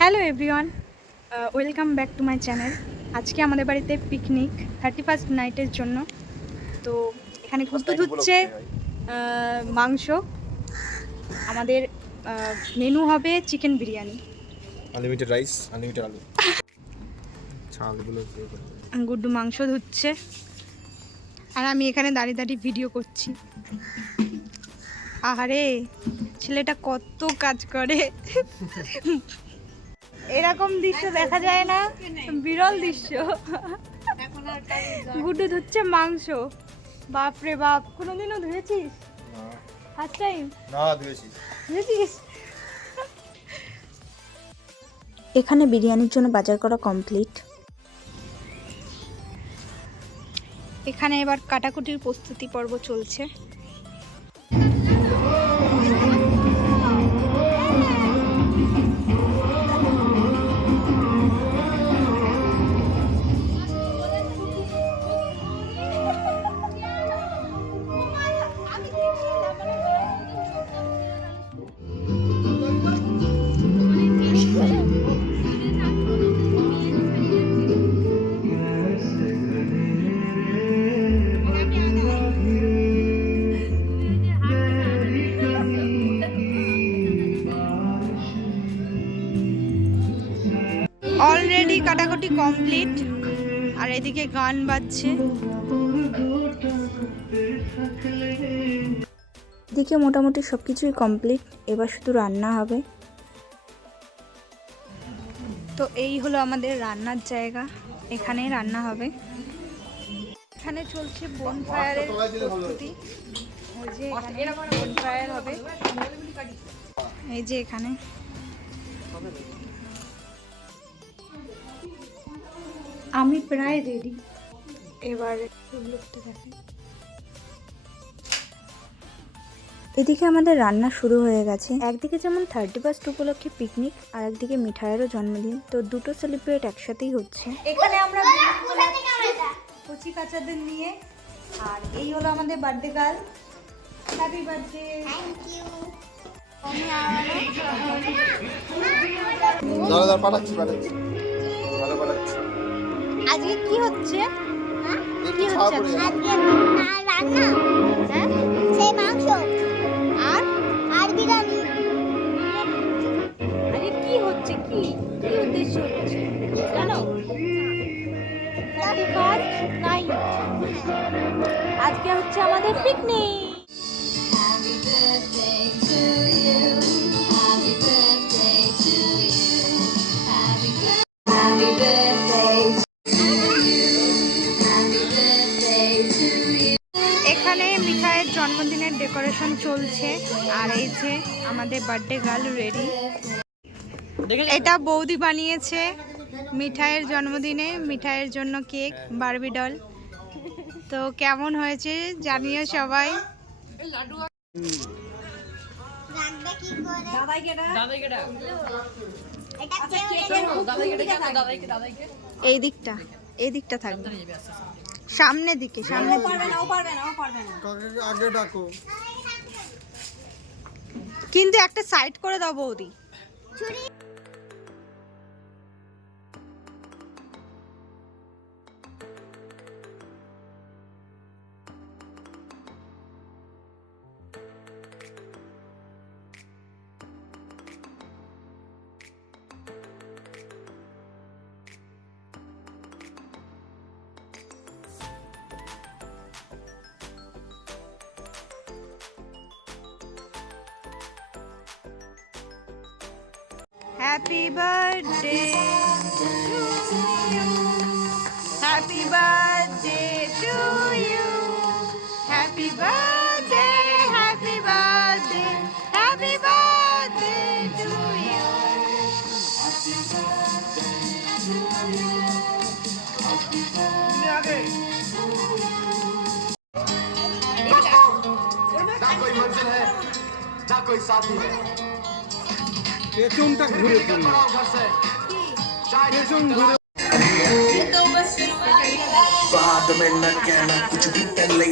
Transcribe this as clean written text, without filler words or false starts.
Hello everyone, welcome back to my channel. আজকে আমাদের বাড়িতে পিকনিক 31st নাইটের জন্য। তো এখানে গুড্ডু ধুচ্ছে মাংস। আমাদের মেনু হবে chicken biryani, unlimited rice, unlimited আলু। চালগুলো গুড্ডু মাংস ধুচ্ছে আর আমি এখানে দাঁড়িয়ে দাঁড়িয়ে ভিডিও করছি। আহারে, ছেলেটা কত কাজ করে। এরকম দৃশ্য দেখা যায় না, বিরল দৃশ্য। গুড্ডু ধুচ্ছে মাংস। বাপরে বাপ, কোনোদিনও ধুয়েছিস? First time? না, ধুয়েছিস? এখানে বিরিয়ানির জন্য বাজার করা কমপ্লিট। এখানে এবার কাটাকুটির প্রস্তুতি পর্ব চলছে। অলরেডি কাটাকুটি কমপ্লিট আর এদিকে গান বাজছে। এদিকে মোটামুটি সব কিছুই কমপ্লিট, এবার শুধু রান্না হবে। তো এই হলো আমাদের রান্নার জায়গা, এখানে রান্না হবে। এখানে চলছে বনফায়ারের প্রস্তুতি। ওই যে এখানে বনফায়ার হবে, এই যে এখানে। আমি প্রায় রেডি, এবার লুকটা দেখেন। এদিকে আমাদের রান্না শুরু হয়ে গেছে। একদিকে যেমন 31st উপলক্ষে পিকনিক, আর একদিকে মিঠাইয়েরও জন্মদিন, তো দুটো সেলিব্রেট একসাথেই হচ্ছে। এখানে আমরা কচি কাচাদের নিয়ে, আর এই হলো আমাদের birthday girl. Happy birthday. Thank you. আজকে কি হচ্ছে? কি হচ্ছে আজকে রান্না? হ্যাঁ, সেই মাংস আর আর বিরিয়ানি। আরে কি হচ্ছে, কি কি উদ্দেশ্য হচ্ছে জানো? 31st নাইট, আজকে হচ্ছে আমাদের পিকনিক। এখানে মিঠাইয়ের জন্মদিনের ডেকোরেশন চলছে, আর এই যে আমাদের বার্থডে গার্ল রেডি। এটা বৌদি বানিয়েছে মিঠাইয়ের জন্মদিনে, মিঠাইয়ের জন্য কেক, বারবি ডল। তো কেমন হয়েছে জানিও সবাই। রাখবে কি করে? এই দিকটা, এই দিকটা থাকবে, সামনের দিকে, সামনে আগে ডাকো। কিন্তু একটা সাইড করে দাও বৌদি। Happy birthday to you. Happy birthday to you. Happy birthday, happy birthday, happy birthday to you. ना कोई मंजिल है ना कोई साथी है পেছনটা ঘুরে তুমি, घर से পেছন ঘুরে। बाद में न कहना कुछ भी कर ले।